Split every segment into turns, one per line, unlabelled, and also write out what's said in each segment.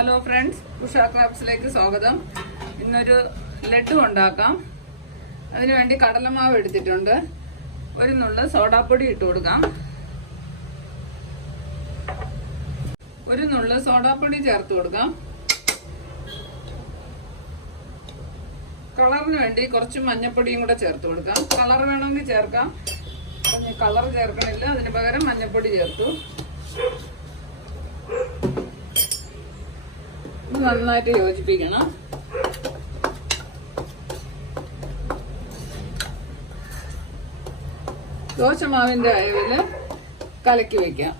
Hello friends Usha ക്രാബ്സിലേക്ക് സ്വാഗതം. ഇന്നൊരു ലഡു ഉണ്ടാക്കാം. അതിനുവേണ്ടി കടലമാവ് എടുത്തിട്ടുണ്ട്. ഒരു നുള്ളു സോഡാപ്പൊടി ഇട്ട് കൊടുക്കാം. ഒരു നുള്ളു സോഡാപ്പൊടി ചേർത്ത് കൊടുക്കാം. കളറിന് വേണ്ടി കുറച്ച് മഞ്ഞപ്പൊടിയും കൂടെ ചേർത്ത് കൊടുക്കാം. കളർ വേണമെങ്കിൽ ചേർക്കാം. കളർ ചേർക്കണില്ല. അതിന് പകരം മഞ്ഞപ്പൊടി ചേർത്തു. നന്നായിട്ട് യോജിപ്പിക്കണം. ദോശമാവിന്റെ അയവിൽ കലക്കി വെക്കാം.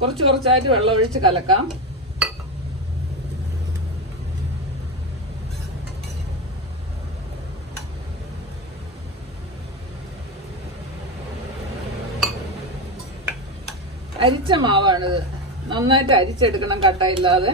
കുറച്ച് കുറച്ചായിട്ട് വെള്ളം ഒഴിച്ച് കലക്കാം. അരിച്ച മാവാണിത്. നന്നായിട്ട് അരിച്ചെടുക്കണം കട്ടയില്ലാതെ.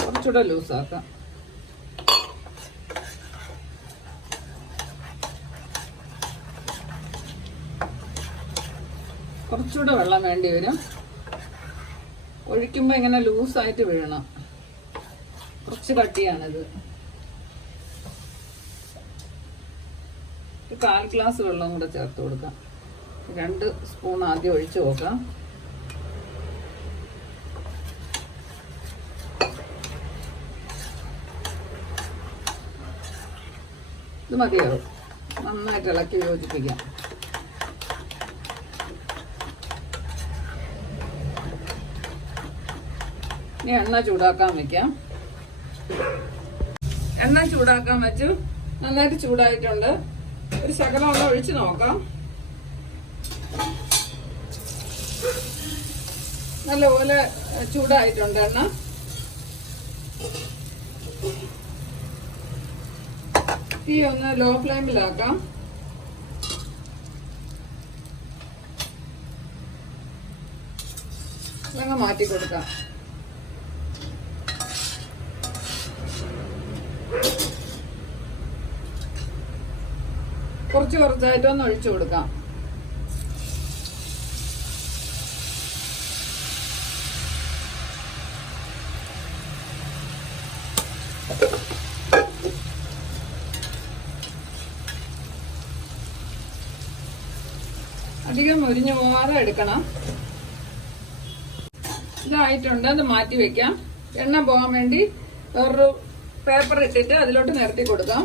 കുറച്ചുകൂടെ ലൂസാക്കാം. കുറച്ചുകൂടെ വെള്ളം വേണ്ടി വരും. ഒഴിക്കുമ്പോൾ ഇങ്ങനെ ലൂസായിട്ട് വീഴണം. കുറച്ച് കട്ടിയാണിത്. കാൽ ഗ്ലാസ് വെള്ളം കൂടെ ചേർത്ത് കൊടുക്കാം. രണ്ട് സ്പൂൺ ആദ്യം ഒഴിച്ച് നോക്കാം. ഇത് മതിയാവും. നന്നായിട്ട് ഇളക്കി യോജിപ്പിക്കാം. ഇനി എണ്ണ ചൂടാക്കാൻ വെക്കാം. എണ്ണ ചൂടാക്കാൻ വെച്ചു നന്നായിട്ട് ചൂടായിട്ടുണ്ട്. ഒരു ശകലം ഉള്ള ഒഴിച്ചു നോക്കാം. നല്ലപോലെ ചൂടായിട്ടുണ്ട് എണ്ണ. തീ ഒന്ന് ലോ ഫ്ലെയിമിലാക്കാം. മാറ്റി കൊടുക്കാം. കുറച്ച് കുറച്ചായിട്ട് ഒന്ന് ഒഴിച്ചു കൊടുക്കാം. അധികം മുരിഞ്ഞു പോകാതെ എടുക്കണം. ഇതായിട്ടുണ്ട് അത് മാറ്റി വെക്കാം. എണ്ണ പോകാൻ വേണ്ടി വേറൊരു പേപ്പർ ഇട്ടിട്ട് അതിലോട്ട് നിരത്തി കൊടുക്കാം.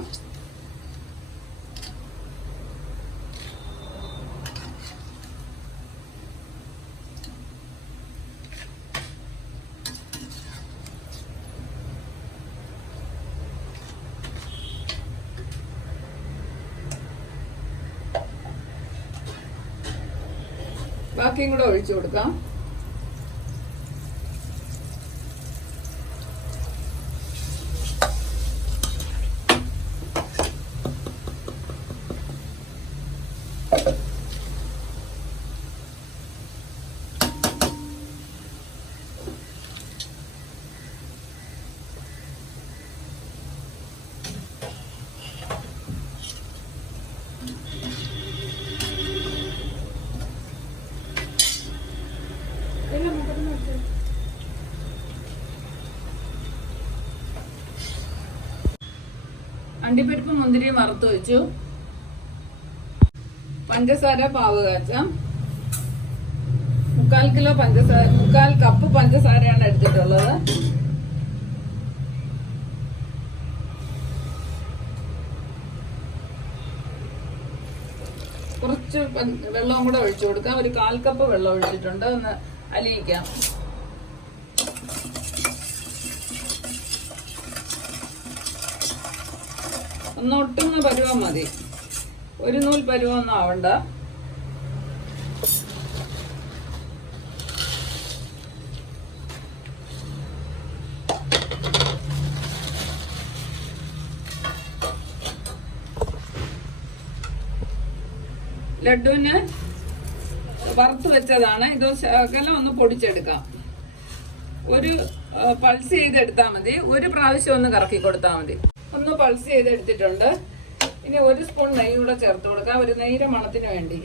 ബാക്കിയും കൂടെ ഒഴിച്ചു കൊടുക്കാം. അണ്ടിപ്പരിപ്പ് മുന്തിരിയും വറുത്ത് വെച്ചു. പഞ്ചസാര പാവ് കാച്ചാം. മുക്കാൽ കിലോ പഞ്ചസാര മുക്കാൽ കപ്പ് പഞ്ചസാരയാണ് എടുത്തിട്ടുള്ളത്. കുറച്ച് വെള്ളവും വെള്ളം കൂടെ ഒഴിച്ചു കൊടുക്കാം. ഒരു കാൽ കപ്പ് വെള്ളം ഒഴിച്ചിട്ടുണ്ട്. ഒന്ന് അലിയിക്കാം. ഒന്ന് ഒട്ടുന്ന പരുവം മതി. ഒരു നൂൽ പരുവൊന്നും ആവണ്ട. ലഡുവിന് വറുത്ത് വെച്ചതാണ്. ഇത് ശകലം ഒന്ന് പൊടിച്ചെടുക്കാം. ഒരു പൾസ് ചെയ്തെടുത്താൽ മതി. ഒരു പ്രാവശ്യം ഒന്ന് കറക്കി കൊടുത്താൽ മതി. ഒന്ന് പൾസ് ചെയ്തെടുത്തിട്ടുണ്ട്. ഇനി ഒരു സ്പൂൺ നെയ്യ് കൂടെ ചേർത്ത് കൊടുക്കാം. ഒരു നെയ്യുടെ മണത്തിന് വേണ്ടി.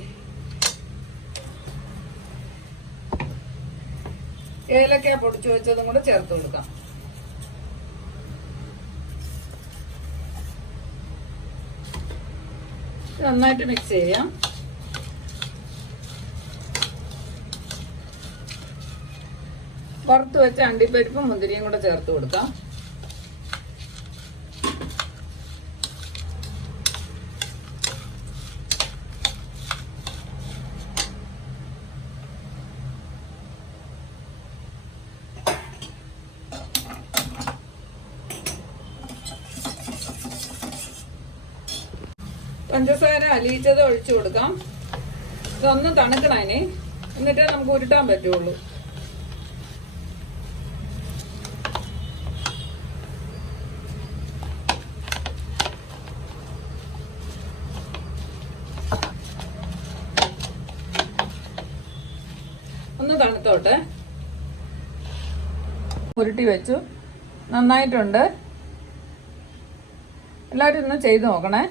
ഏലക്ക പൊടിച്ചു വെച്ചതും കൂടെ ചേർത്ത് കൊടുക്കാം. നന്നായിട്ട് മിക്സ് ചെയ്യാം. വറുത്ത് വെച്ച അണ്ടിപ്പരിപ്പും മുന്തിരിയും കൂടെ ചേർത്ത് കൊടുക്കാം. പഞ്ചസാര അലിയിച്ചത് ഒഴിച്ചു കൊടുക്കാം. ഇതൊന്ന് തണുക്കണം ഇനി. എന്നിട്ടേ നമുക്ക് ഉരുട്ടാൻ പറ്റുള്ളൂ. ഒന്ന് തണുത്തോട്ടെ. ഉരുട്ടി വെച്ചു. നന്നായിട്ടുണ്ട്. എല്ലാവരും ഒന്ന് ചെയ്ത് നോക്കണേ.